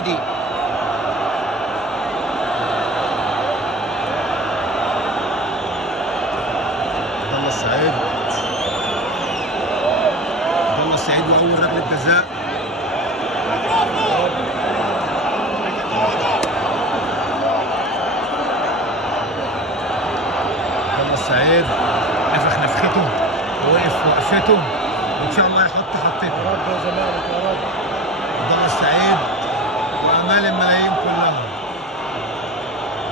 النادي. عبد الله السعيد، عبد الله السعيد واول ركله جزاء. عبد الله السعيد نفخ نفخته ووقف وقفته وان شاء الله يحط حطته. يا رب يا زمالك يا رب. عبد الله السعيد وامال الملايين كلها.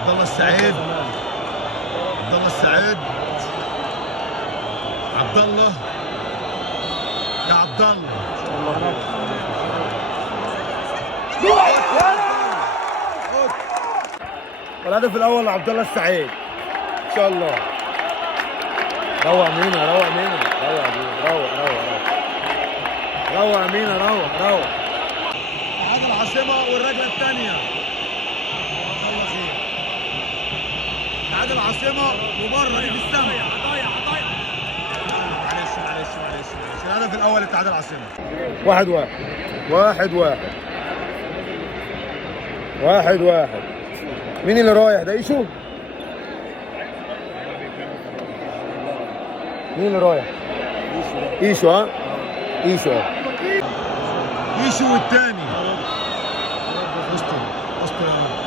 عبد الله السعيد، عبد الله السعيد، عبد الله يا عبد الله. والهدف الاول لعبد الله السعيد ان شاء الله. روق مينا، روق مينا، روق روق روق روق روق مينا، روق روق. هذا العاصمه والرجله الثانيه. الله خير. هذا العاصمه وبره دي في السماء. معلش الهدف الاول لاتحاد العاصمه. 1-1 1-1 1-1. مين اللي رايح ده؟ ايشو؟ مين اللي رايح؟ ايشو. ها؟ ايشو. يشو الثاني. استر استر يا رب.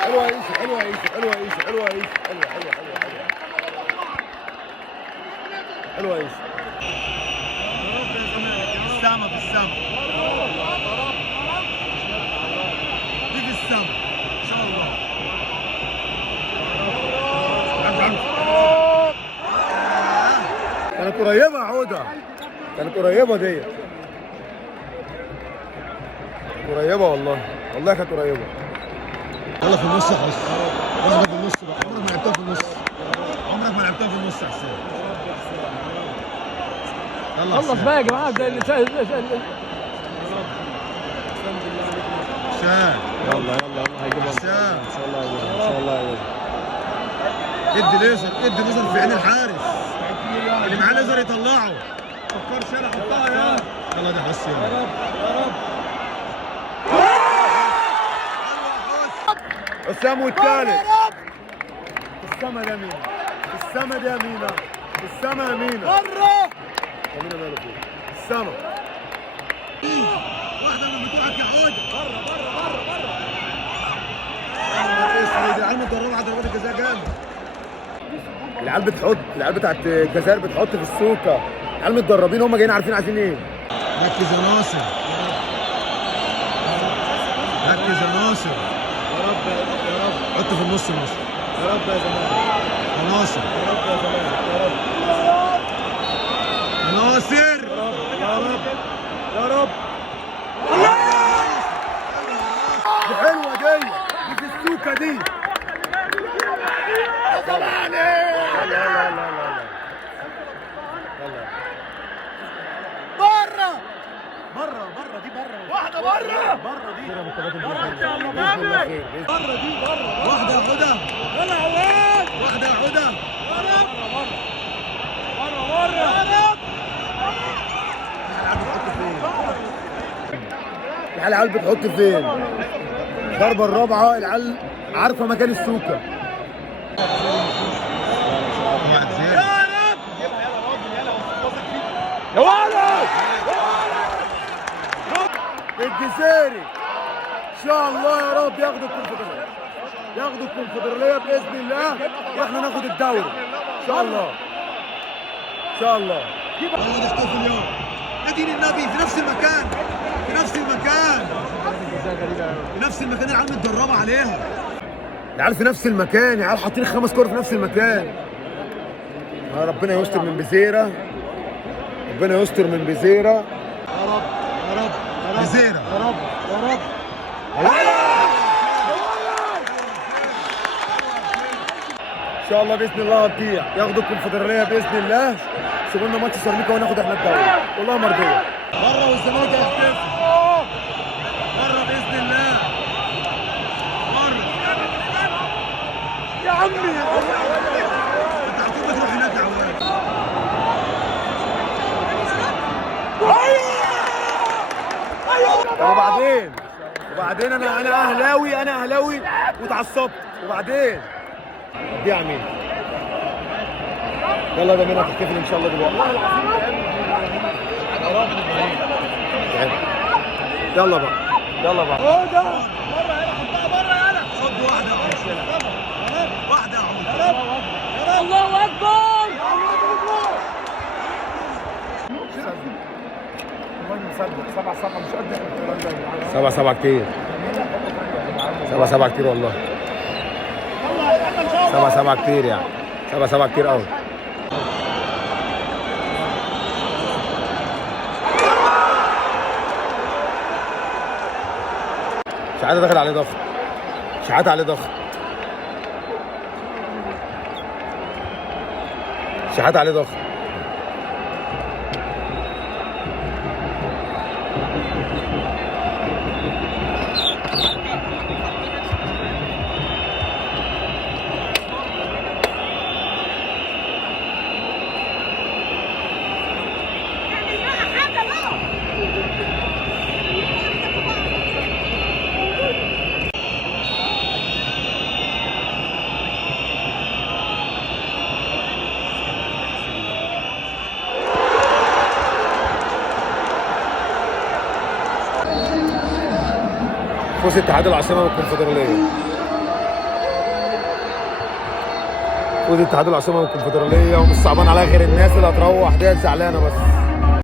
حلوه ايشو، حلوه ايشو، حلوه ايشو، حلوه ايشو، حلوه حلوه حلوه حلوه حلوه ايشو. في السما في السما. دي في السما ان شاء الله. كانت قريبه يا عوده، كانت قريبه ديت، قريبه والله، والله كانت قريبه. يلا في النص يا حسن. واحده في النص بقى. عمرك ما لعبتها في النص. عمرك ما لعبتها في النص يا حسين. يلا خلص بقى يا جماعه زي اللي شان يلا يلا هيجيبها شان. ان شاء الله، هيجيبها ان شاء الله، هيجيبها. ادي ليزر، ادي ليزر في عين الحارس اللي معاه ليزر يطلعه. فكر شارع حطها يا. يلا دي حس يا رب يا رب. حسام والثالث. السما ده مينا، السما ده مينا، السما يا مينا. بره يا مينا، ماله فيه؟ السما. واحده من بتوعك يا عود. بره اسود يا عم. متدربه على ضربات الجزاء جامد. العيال بتحط، العيال بتاعت الجزائر بتحط في السوكه. العيال متدربين، هم جايين عارفين عايزين ايه. ركز يا ناصر، ركز يا ناصر. يا رب يا رب حط في النص ناصر. يا رب يا زمان، يا ناصر يا رب يا زمان، يا رب يا ناصر. يا رب يا رب. دي حلوه دي في السوكه دي. يا زمالك. لا لا لا لا لا. بره بره دي بره. واحده بره دي. بره دي بره. واحده يا حوده. يلا يا عواد. واحده يا حوده. العيال بتحط فين؟ الضربه الرابعه العيال عارفه مكان السوكه. يا ولد الجزيري ان شاء الله يا رب ياخدوا الكونفدراليه، ياخدوا الكونفدراليه باذن الله، واحنا ناخد الدوري ان شاء الله ان شاء الله. والله نحتفل اليوم. نادي النبي في نفس المكان، في نفس المكان، في نفس المكان. العيال متدربه عليها. العيال في نفس المكان، العيال حاطين 5 كور في نفس المكان. ربنا يستر من بزيره، ربنا يستر من بزيره. يا رب يا رب يا رب. بزيره يا رب يا رب. ان شاء الله باذن الله هتضيع، ياخدوا الكونفدراليه باذن الله. سيبوا لنا ماتش سيراميكا وناخد احنا الدوري، والله مرضيه. بره والزمالك هيحتفل. بره باذن الله. بره يا عمي. انت على طول بتروح هناك يا عواد. وبعدين انا اهلاوي واتعصبت. وبعدين دي على مين؟ يلا ده مين هتتكفل ان شاء الله دلوقتي. يلا بقى بره يلا صد واحده يا عمر. واحده يا عمر. الله اكبر. والله مصدق 7-7 مش قد الكلام ده. 7-7 كتير. 7-7 كتير والله. 7-7 كتير يعني. 7-7 كتير قوي. شحاتة داخل عليه ضغط. شحاتة عليه ضغط. شحاتة عليه ضغط. فوز اتحاد العاصمه بالكونفدراليه. فوز اتحاد العاصمه بالكونفدراليه، ومش صعبان عليها غير الناس اللي هتروح ديت زعلانه بس.